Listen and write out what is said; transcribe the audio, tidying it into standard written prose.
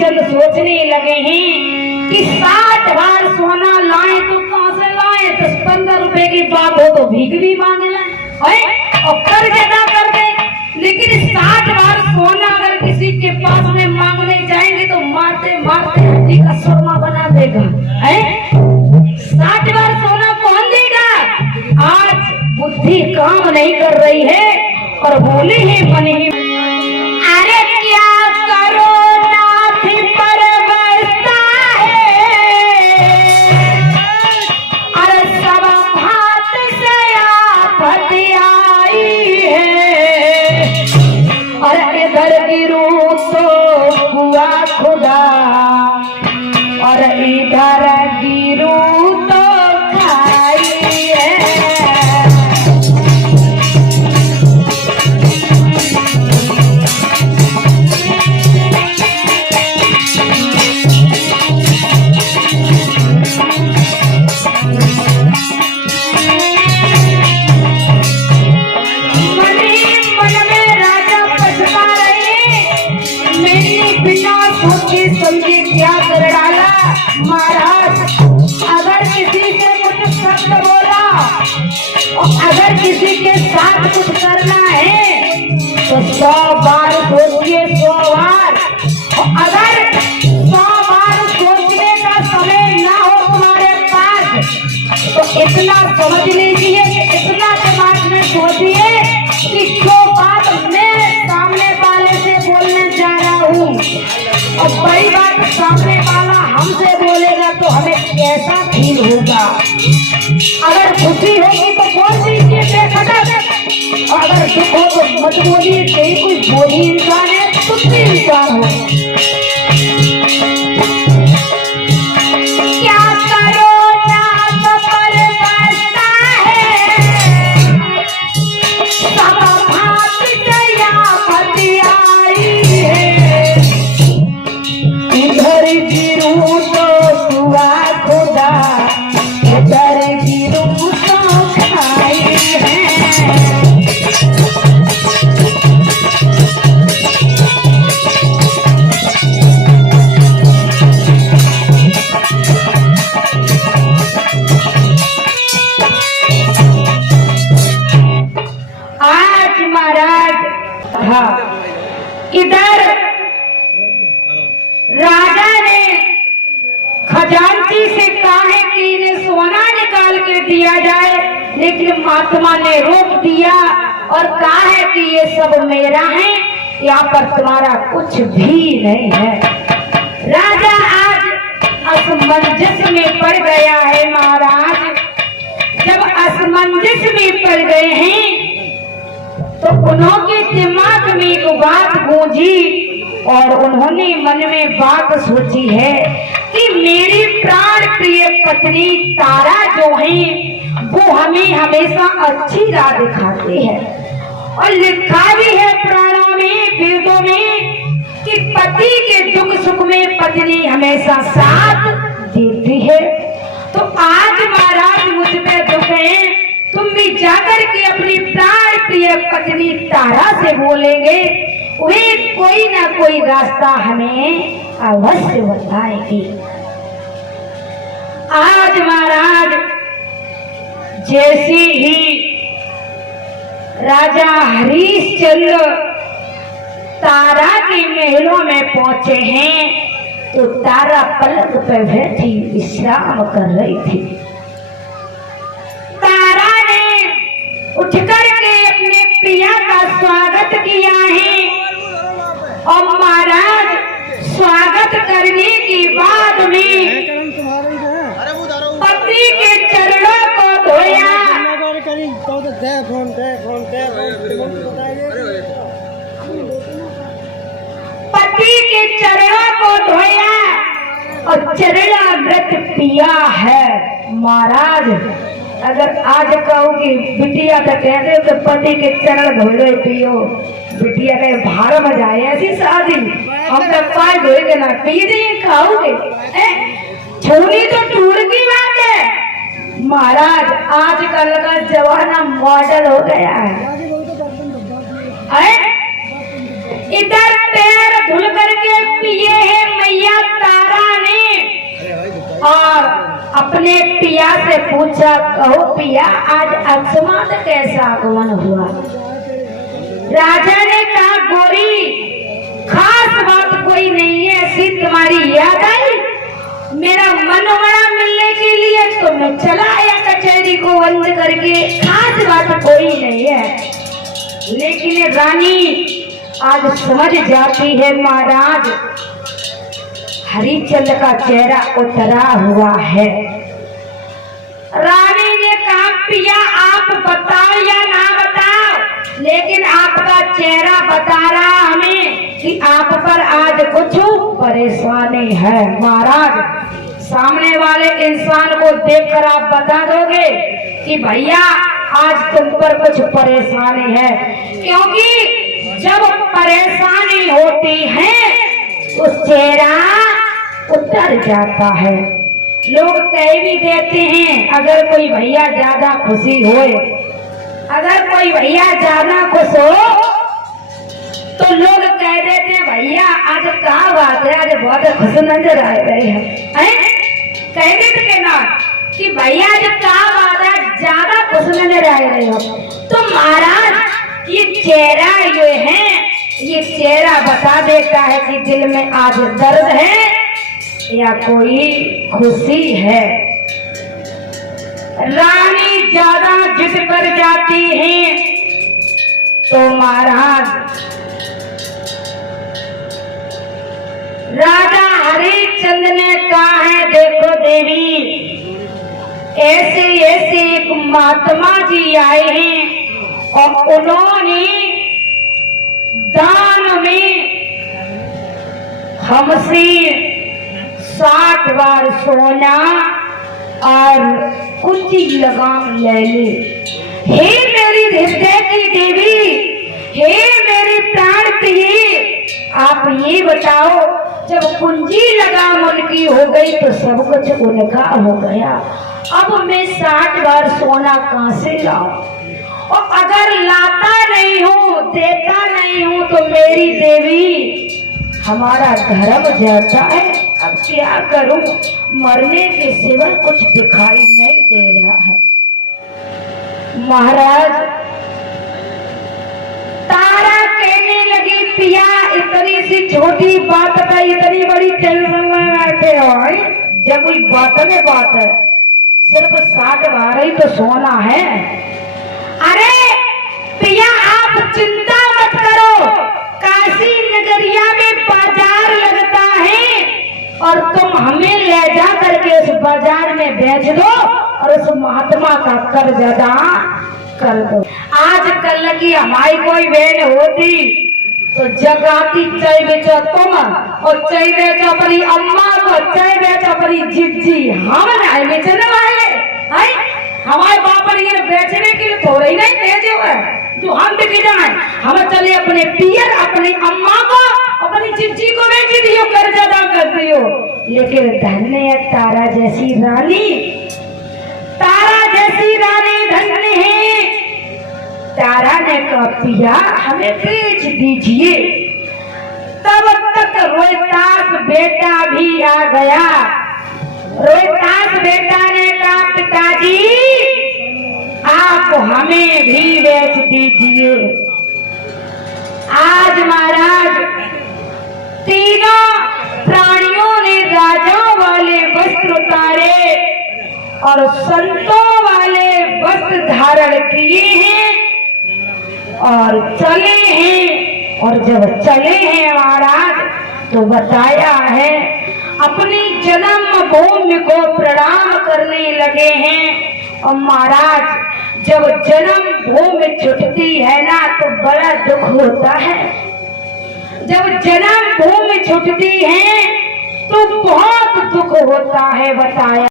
चंद सोचने लगे हैं कि 60 बार सोना लाए तो कहां से लाए, 10-15 रुपए की बात हो तो भीख भी मांग लाए और कर्ज अदा कर दे। लेकिन 60 बार सोना अगर किसी के पास में मांगने जाएंगे तो मारते मारते हड्डी का सुरमा बना देगा। 60 बार सोना कौन देगा? आज बुद्धि काम नहीं कर रही है और बोले हैं मन ही, अरे क्या करो नाथ पर बरसता है, अरे सब हाथ से आफत आई है, और इधर गिरूं तो हुआ खुदा, और इधर गिरूं तो खाई है। समझे क्या कर डाला महाराज। अगर किसी से कुछ शब्द बोला और अगर किसी के साथ कुछ करना है तो 100 बार सोचिए, 100 बार। और अगर 100 बार सोचने का समय ना हो तुम्हारे पास तो इतना समझ लीजिए कि इतना दिमाग में सोचिए कि जो बात मैं सामने वाले से बोलने जा रहा हूँ और बड़ी बात सामने वाला हमसे बोलेगा तो हमें कैसा फील होगा। अगर खुशी होगी तो बोल दीजिए बेखटक, और अगर दुख हो तो मत बोलिए। कोई बोली इंसान है तो तुम भी इंसान हो। क्या करो नाथ पर बरसता है, सब हाथ से आफत आई है, इधर गिरूं तो हुआ खुदा, इधर गिरूं तो खाई है। आज महाराज इधर राजा ने खजांची से कहा है कि इन्हें सोना निकाल के दिया जाए, लेकिन महात्मा ने रोक दिया और कहा है कि ये सब मेरा है, यहाँ पर तुम्हारा कुछ भी नहीं है। राजा आज असमंजस में पड़ गया है महाराज। जब असमंजस में पड़ गए हैं तो उन्होंने दिमाग में एक बात गूंजी और उन्होंने मन में बात सोची है कि मेरी प्राण प्रिय पत्नी तारा जो है वो हमें हमेशा अच्छी राह दिखाती है, और लिखा भी है पुराणों में, वेदों में कि पति के दुख सुख में पत्नी हमेशा साथ देती है। तो आज महाराज मुझ पे दुख है, तुम भी जाकर के अपनी प्राण प्रिय पत्नी तारा से बोलेंगे, वे कोई ना कोई रास्ता हमें अवश्य बताएगी। आज महाराज जैसे ही राजा हरिश्चंद्र तारा के महलों में पहुंचे हैं तो तारा पलक पर बैठी विश्राम कर रही थी। तारा ने उठकर के अपने प्रिया का स्वागत किया है और महाराज स्वागत करने के बाद में पति के चरणों को धोया। पति के चरणों को धोया और चरणामृत पिया है। महाराज अगर आज कहोगे बिटिया तो कहते हो तो पति के चरण धोए पियो, बिटिया का भार मजाए ऐसी शादी हम तो पाए धोएंगे ना पी खाओगे, छोड़ी तो टूट की बात है। महाराज आजकल का जमाना मॉडल हो गया है। इधर पैर धुल करके पिए है अपने पिया से पूछा, कहो पिया आज अकस्मात कैसा आगमन हुआ। राजा ने कहा, गोरी खास बात कोई नहीं है, ऐसी तुम्हारी याद आई, मेरा मन बड़ा मिलने के लिए तो मैं चला आया कचहरी को बंद करके, खास बात कोई नहीं है। लेकिन रानी आज समझ जाती है महाराज हरिश्चंद्र का चेहरा उतरा हुआ है। रानी ने कहा, पिया आप बताओ या ना बताओ, लेकिन आपका चेहरा बता रहा हमें कि आप पर आज कुछ परेशानी है। महाराज सामने वाले इंसान को देखकर आप बता दोगे कि भैया आज तुम पर कुछ परेशानी है, क्योंकि जब परेशानी होती है तो चेहरा उतर जाता है। लोग कह भी देते हैं अगर कोई भैया ज्यादा खुशी होए, अगर कोई भैया ज्यादा खुश हो तो लोग कह देते हैं भैया आज क्या बात है, आज बहुत खुश नजर आ रहे हैं। कह देते के ना कि भैया आज क्या बात है, ज्यादा खुश नजर आ रहे हो। तो महाराज ये चेहरा ये है, ये चेहरा बता देता है कि दिल में आज दर्द है या कोई खुशी है। रानी ज्यादा जिद कर जाती है तो महाराज राजा हरिश्चंद्र ने कहा है, देखो देवी ऐसे ऐसे एक महात्मा जी आए हैं और उन्होंने दान में हमसे 60 बार सोना और कुछ लगाम ले ली। हे मेरी हृदय की देवी, हे मेरी प्राण प्रिय, आप ये बताओ जब कुंजी लगाम उनकी हो गई तो सब कुछ उनका हो गया, अब मैं 60 बार सोना कहां से लाऊं? और अगर लाता नहीं हूं, देता नहीं हूं तो मेरी देवी हमारा धर्म जाता है। अब क्या करूं, मरने के सिवा कुछ दिखाई नहीं दे रहा है। महाराज तारा कहने लगी, पिया इतनी सी छोटी बात पर इतनी बड़ी टेंशन में बैठे हो, जब कोई बात में बात है, सिर्फ 60 बार ही तो सोना है। अरे पिया आप चिंता मत करो, काशी नगरिया में बाजार लगता है और तुम हमें ले जा करके उस बाजार में बेच दो और उस महात्मा का कर्ज अदा कर दो। आज कल की हमारी कोई बहन होती तो जगाती चाय बेचो तुम और चाय बेचो अपनी अम्मा को, चाय बेचो अपनी जिज्जी, हम नहीं बेचने वाले है। हमारे बाप ने ये बेचने के लिए थोड़े ही नहीं भेजे हुए जो हम बिक जाए, हम चले अपने पियर अपनी अम्मा को अपनी जिज्जी को बेच दियो, कर्ज अदा कर दियो। लेकिन धन्य है तारा जैसी रानी, तारा जैसी रानी धन्य है। तारा ने कहा पिया हमें बेच दीजिए। तब तक रोहितास बेटा भी आ गया। रोहितास बेटा ने कहा पिताजी आप हमें भी बेच दीजिए। आज महाराज तीनों प्राणियों ने राजाओं वाले वस्त्र उतारे और संतों वाले वस्त्र धारण किए हैं और चले हैं। और जब चले हैं महाराज तो बताया है अपनी जन्म भूमि को प्रणाम करने लगे हैं। और महाराज जब जन्म भूमि छूटती है ना तो बड़ा दुख होता है। जब जन्म भूमि छूटती है तो बहुत दुख होता है बताया।